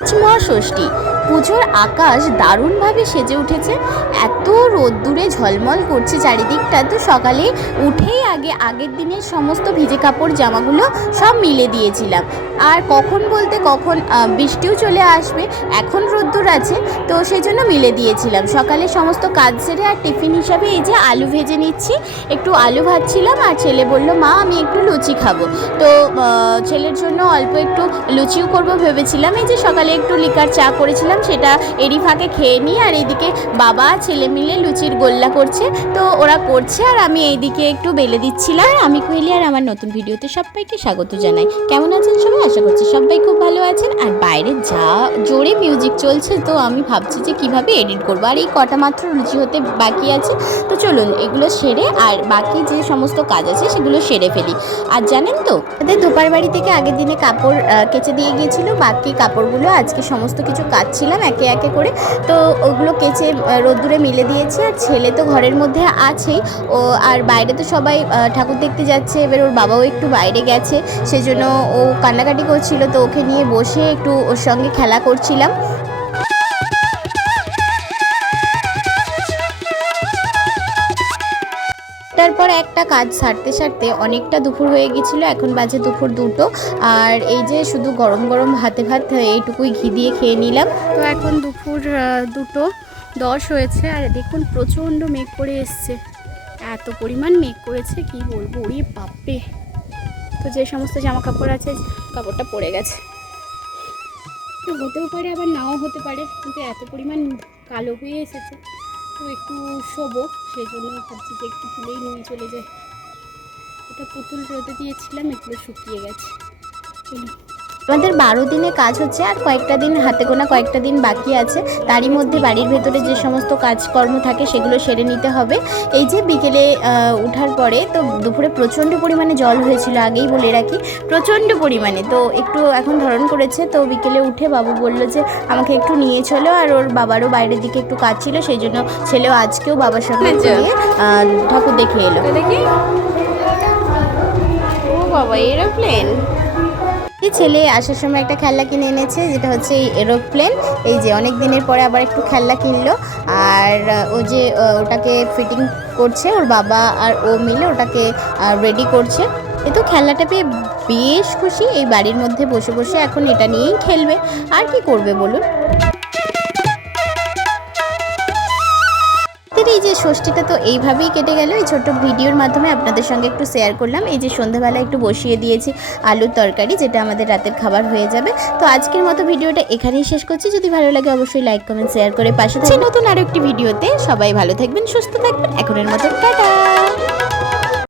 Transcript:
মহাষষ্ঠী পুজোর আকাশ দারুণভাবে সেজে উঠেছে। এত রোদ্দুরে ঝলমল করছে চারিদিকটা। তো সকালে উঠেই আগের দিনের সমস্ত ভিজে কাপড় জামাগুলো সব মিলে দিয়েছিলাম। আর কখন বলতে কখন বৃষ্টিও চলে আসবে, এখন রোদ্দুর আছে, তো সেই জন্য মিলে দিয়েছিলাম। সকালে সমস্ত কাজ সেরে আর টিফিন হিসাবে এই যে আলু ভেজে নিচ্ছি, একটু আলু ভাজছিলাম। আর ছেলে বলল মা আমি একটু লুচি খাবো, তো ছেলের জন্য অল্প একটু লুচিও করব ভেবেছিলাম। এই যে সকালে একটু লিকার চা করেছিলাম, সেটা এরই ফাঁকে খেয়ে নিই। আর এইদিকে বাবা ছেলে মিলে লুচির গোল্লা করছে, তো ওরা করছে আর আমি এইদিকে একটু বেলে দিচ্ছিলাম। আমি কোয়েলি আর আমার নতুন ভিডিওতে সবাইকে স্বাগত জানাই। কেমন আছেন সবাই? আশা করছি সবাই খুব ভালো আছেন। আর বাইরে যা জোরে মিউজিক চলছে, তো আমি ভাবছি যে কিভাবে এডিট করবো। আর এই কটা মাত্র লুচি হতে বাকি আছে, তো চলুন এগুলো সেরে আর বাকি যে সমস্ত কাজ আছে সেগুলো সেরে ফেলি। আর জানেন তো, আমাদের ধোপার বাড়ি থেকে আগের দিনে কাপড় কেচে দিয়ে গিয়েছিল, বাকি কাপড়গুলো আজকে সমস্ত কিছু কাচছিলাম একে একে করে। তো ওগুলো কেচে রোদ্দুরে মিলে দিয়েছি। আর ছেলে তো ঘরের মধ্যে আছেই, ও আর বাইরে তো সবাই ঠাকুর দেখতে যাচ্ছে। এবার ওর বাবাও একটু বাইরে গেছে, সেজন্য ও কান্নাকাটি করছিল, তো ওকে নিয়ে বসে একটু ওর সঙ্গে খেলা করছিলাম। তারপর একটা কাজ সারতে সারতে অনেকটা দুপুর হয়ে গেছিলো। এখন বাজে দুপুর 2টো। আর এই যে শুধু গরম গরম ভাতে ভাত এইটুকুই ঘি দিয়ে খেয়ে নিলাম। তো এখন দুপুর 2:10 হয়েছে। আর দেখুন প্রচণ্ড মেঘ করে এসছে, এত পরিমাণ মেঘ করেছে কি বলবো, ওরে বাপরে। তো যে সমস্ত জামা কাপড় আছে কাপড়টা পড়ে গেছে, তো হতেও পারে আবার নাও হতে পারে, কিন্তু এত পরিমাণ কালো হয়ে এসেছে। তো একটু শোবো, সেই জন্য ভাবছি যে একটু তুলেই নিয়ে চলে যায়। ওটা পুতুল রোদে দিয়েছিলাম, এগুলো শুকিয়ে গেছে। আমাদের 12 দিনে কাজ হচ্ছে, আর কয়েকটা দিন হাতে গোনা কয়েকটা দিন বাকি আছে। তারই মধ্যে বাড়ির ভেতরে যে সমস্ত কাজকর্ম থাকে সেগুলো সেরে নিতে হবে। এই যে বিকেলে ওঠার পরে তো দুপুরে প্রচণ্ড পরিমাণে জল হয়েছিল, আগেই বলে রাখি, প্রচণ্ড পরিমাণে। তো একটু এখন ধরন করেছে। তো বিকেলে উঠে বাবু বলল যে আমাকে একটু নিয়ে চলো, আর ওর বাবারও বাইরের দিকে একটু কাজ ছিল, সেই জন্য ছেলেও আজকেও বাবার সঙ্গে গিয়ে ঠাকুর দেখে এলো। দেখি ও বাবা, এরোপ্লেন। ছেলে আসার সময় একটা খেলনা কিনে এনেছে, যেটা হচ্ছে এই এরোপ্লেন। এই যে অনেক দিনের পরে আবার একটু খেলনা কিনলো। আর ও যে ওটাকে ফিটিং করছে, ওর বাবা আর ও মিলে ওটাকে রেডি করছে। এ তো খেলনাটা পেয়ে বেশ খুশি। এই বাড়ির মধ্যে বসে বসে এখন এটা নিয়েই খেলবে, আর কি করবে বলুন। এই যে ষষ্ঠীটা তো এইভাবেই কেটে গেল। এই ছোট্ট ভিডিওর মাধ্যমে আপনাদের সঙ্গে একটু শেয়ার করলাম। এই যে সন্ধ্যাবেলা একটু বসিয়ে দিয়েছি আলুর তরকারি, যেটা আমাদের রাতের খাবার হয়ে যাবে। তো আজকের মতো ভিডিওটা এখানেই শেষ করছি। যদি ভালো লাগে অবশ্যই লাইক কমেন্ট শেয়ার করে পাশে থাকবেন নতুন আরও একটি ভিডিওতে। সবাই ভালো থাকবেন, সুস্থ থাকবেন। এখনের মতো টাটা।